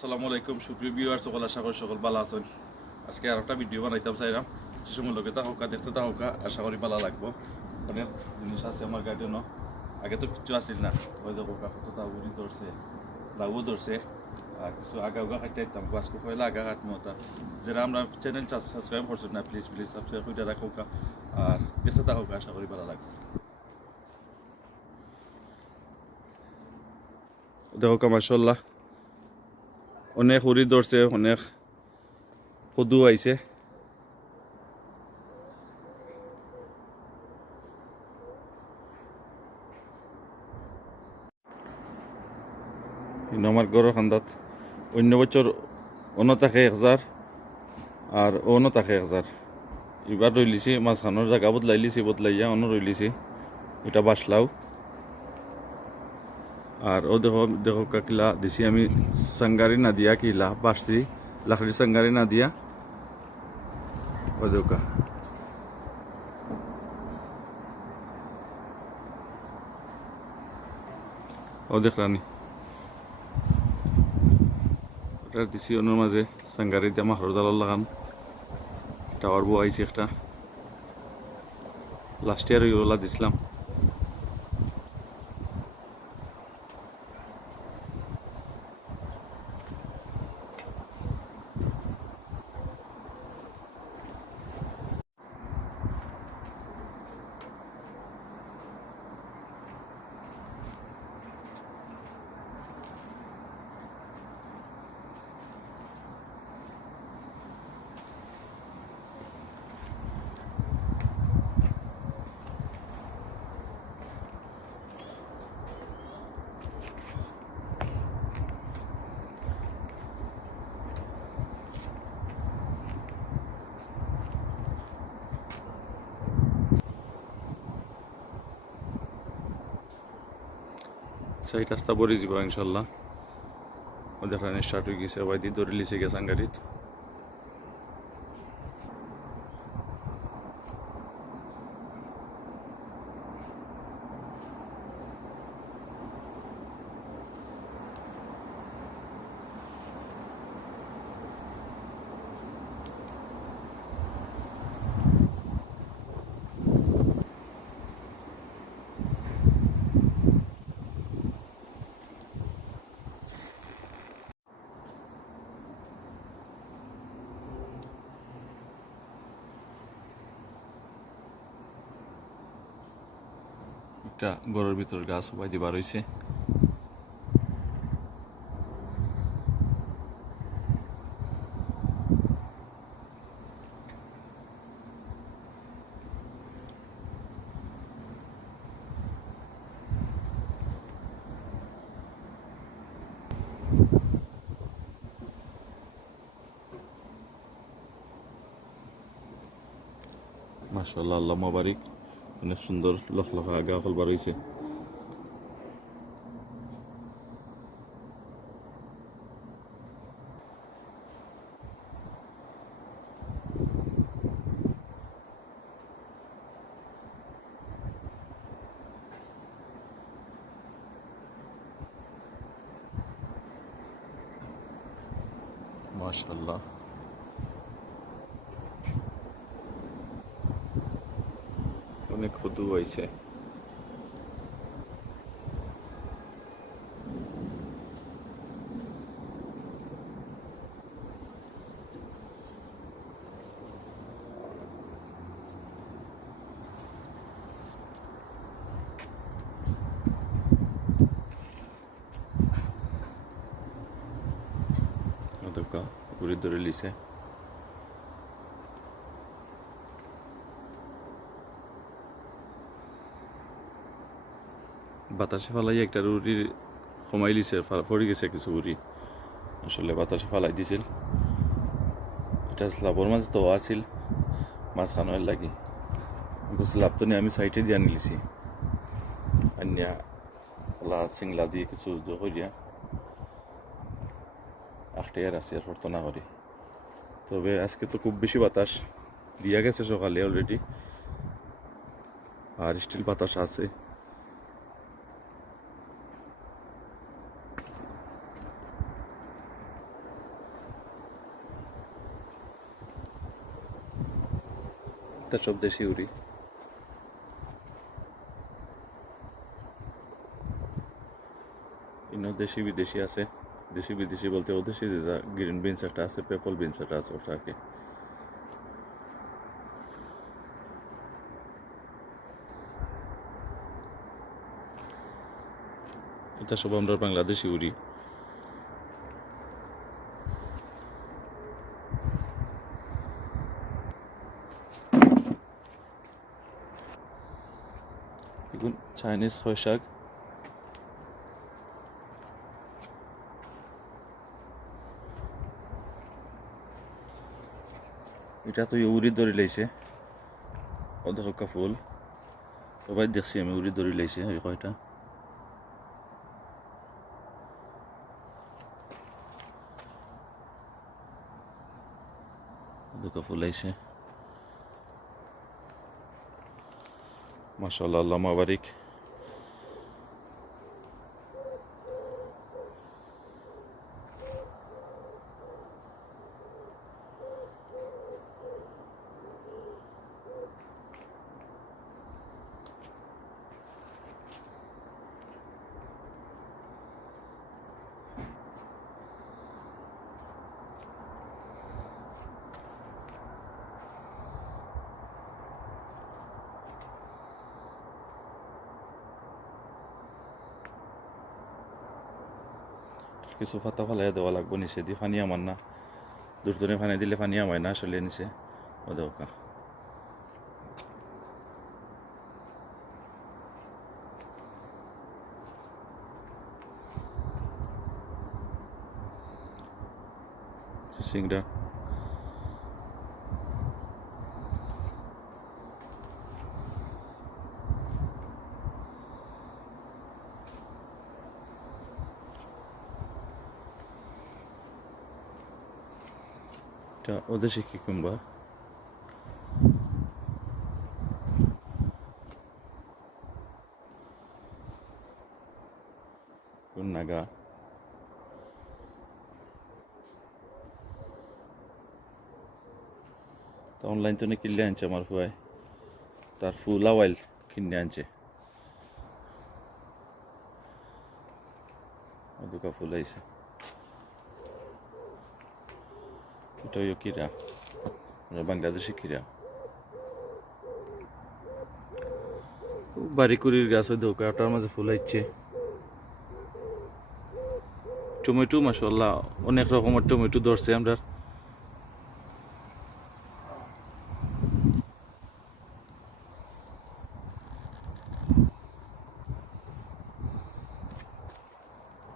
আসসালামু আলাইকুম সুপ্রিয় ভিউয়ার সকল আশা করি সকল ভালো আছেন। আজকে আর একটা ভিডিও বানাইতাম চাইলাম, কিছু সময় লোকে তাহকা দেখতে তাহকা আশা করি ভালো লাগবো। অনেক জিনিস আছে আমার গার্ডেন, আগে তো কিছু আসিল না, ওই দেখো কত তাগুড়ি ধরছে, লাউ ধরছে, আর কিছু আগা উগা খাইতে দিতাম আজকে পয়লা আগা কাটমো। তা যারা আমরা চ্যানেল সাবস্ক্রাইব করছেন না, প্লিজ প্লিজ সাবস্ক্রাইব করে রাখো, আর দেখতে তাহকা আশা করি ভালো লাগবে। দেখো মাশাআল্লাহ অনেক উড়ি ধরছে, অনেক কদু আইছে। আমার গড়ের খান্দাত অন্য বছর অন্য থাকে 1000 আর অন্য থাকে 1000। এবার রইলিছি মাঝখানোর জায়গা বদলাইলিছি, বদলাইয়া অন্য রইলিছি এটা বাসলাও। আর ও দেখো দেখো কাকিলা দিছি আমি সাঙ্গারি না দিয়া, কিলা বাসছি লাকড়ি সাঙ্গারি না দিয়া। ও দেখা ও দেখলানি ওটা দিছি অন্যর মাঝে সাঙ্গারি দিয়া মাহর জালার লাগান টাওয়ার বো আইছি একটা লাস্ট ইয়ার ওইগুলা দিছিলাম। সেই রাস্তা বরি যাব ইনশাল্লাহ। ও দেখানি স্টার্ট হয়ে গেছে, ওই দিয়ে ধরে লিছে গেছে সাঙ্গারিত। একটা ঘরের ভিতর গাছ সবাই দিবার হয়েছে। মাশাআল্লাহ আল্লাহ মোবারক, অনেক সুন্দর লখলখা আগা ফল বার হয়েছে। মাশাআল্লাহ অনেক কদু হয়েছে। দেখা ঘুরে ধরে লিছে। বাতাসে ফালাই একটা রুটির কমাই লিছে, পড়ে গেছে কিছু উড়ি, আসলে বাতাসে ফালাই দিছিল। এটা স্লাবর মাঝে তো আছিল মাঝখানের লাগি, স্লাব তো নিয়ে আমি সাইডে দিয়ে নিলিছি আনিয়া সিংলা দিয়ে কিছু হইয়া আখটাইয়ার আছে আর পড়তো না করি। তবে আজকে তো খুব বেশি বাতাস দিয়া গেছে সকালে অলরেডি, আর স্টিল বাতাস আছে। এটা সব দেশি উড়ি। ইনো দেশি বিদেশি আছে, দেশি বিদেশি বলতে ও দেশি যেটা গ্রিন বিনস একটা আছে, পেপল বিনস একটা আছে ওটাকে। এটা সব আমরা বাংলাদেশি উড়ি। এগুলো চাইনিজ হয় শাক। এটা তো উড়ি ধরে লাইছে, অধকা ফুল সবাই দেখছি আমি, উড়ি ধরে লাইছে এই কয়টা। অধকা ফুল আইছে, মাশাআল্লাহ, আল্লাহ মাবারিক। কিছু পাতা ফালাই দেওয়া লাগবো নিচে দিয়ে, পানি আমার না, দূর দূরে পানি দিলে পানি আমায় না আসলে নিচে। ও দেখা সিংড়া। এটা ওদেশি কিকুম্বা, নাগা। তো অনলাইন তো কিনলে আনছে আমার ফুয়ায়, তার ফুল আওয়াইল কিনে আনছে। দুকা ফুল আইছে, এটা হইল কিরা, বাংলাদেশি কিরা। বাড়িকুড়ির গাছ ওই দোকা, ওটার মাঝে ফুল আইছে। টমেটো মাশাআল্লাহ অনেক রকমের টমেটো ধরছে আমরা।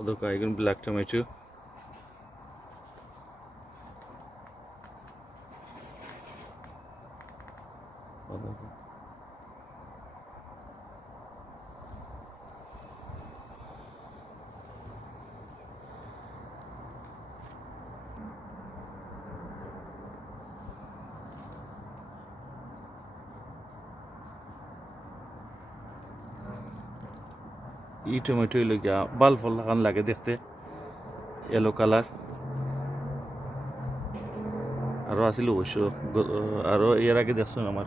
ওদোকা এগুলো ব্ল্যাক টমেটো। ই টমেটো হইল গিয়া বাল ফল লাগান লাগে দেখতে, ইয়েলো কালার। আরও আছিল অবশ্য, আরও এর আগে দেখছেন আমার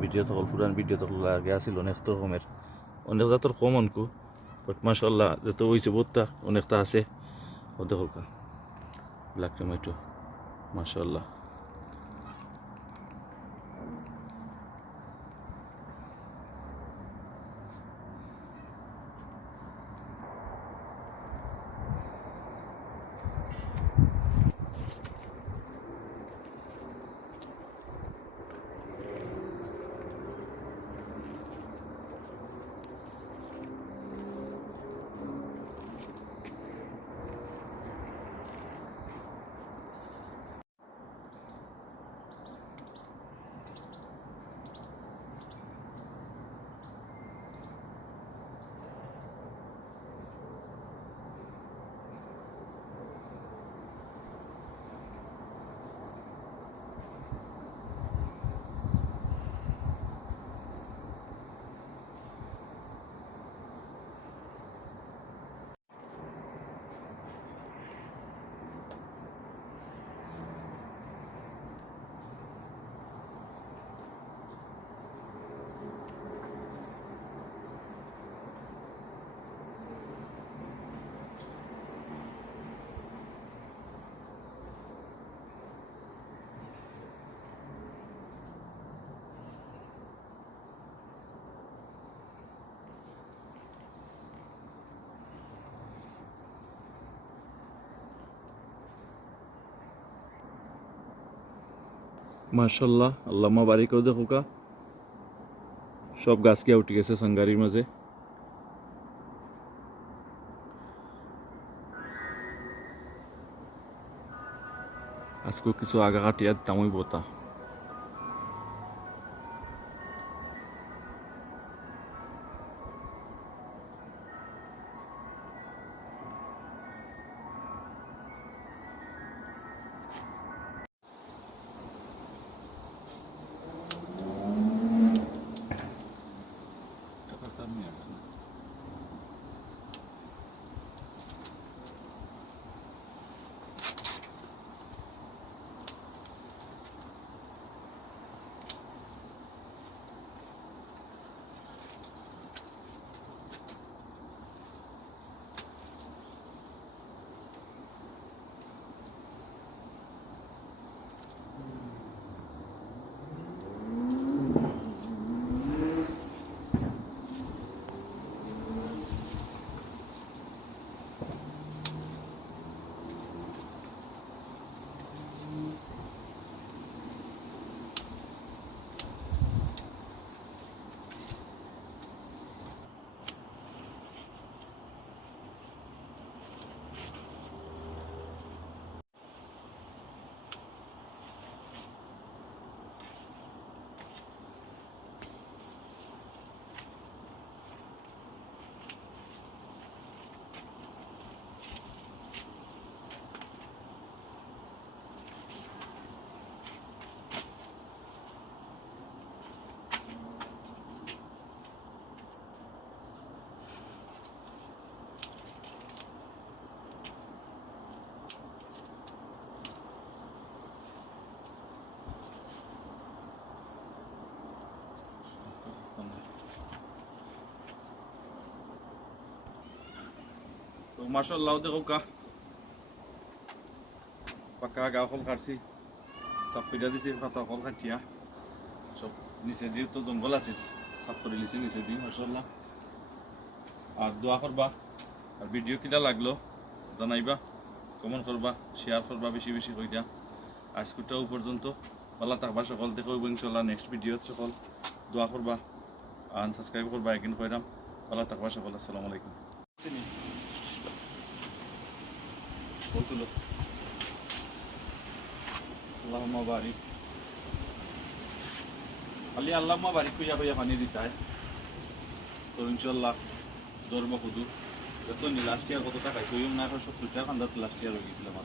ভিডিও তখন, পুরান ভিডিও তখন আগে আছিল অনেক রকমের, অনেক জাতের কম অনকু, বাট মাশাআল্লাহ যত হয়েছে বহুতটা, অনেকটা আছে। ও দেখো ব্ল্যাক টমেটো মাশাআল্লাহ। মাশাল্লাহ আল্লাহ বাড়িকেও দেখো কা সব গাছ কে উঠে গেছে সাঙ্গারির মাঝে। আজকেও কিছু আগা কাটিয়া তামই বোতা। তো মাশাআল্লাহ দেখো কা পাকা গাও ফল কাটছি সব পিঠা দিছি পাতা ফল কাটিয়া সব নিচে দিয়ে তো জঙ্গল আছে সাফ করে লিছি নিচে দিয়ে মাশাআল্লাহ। আর দোয়া করবা আর ভিডিও কিটা লাগলো জানাইবা, কমেন্ট করবা, শেয়ার করবা বেশি বেশি কইরা। আজকেটাও পর্যন্ত ভালো থাকবা সকল, দেখো ইনশাআল্লাহ নেক্সট ভিডিও সকল দোয়া করবা আর সাবস্ক্রাইব করবা একদিন কইরাম। ভালো থাকবা সকল, আসসালামু আলাইকুম। বলতুলো আল্লাহুম্মা বারিক খালি আল্লাহুম্মা বারিক কইয়া কইয়া পানি দিতে হয় তো ইনশাআল্লাহ ধর্ম খুদু। যত লাস্ট ইয়ার কত টাকা কইম না 70 টাকা লাস্ট ইয়ার হয়ে গেছিল আমার।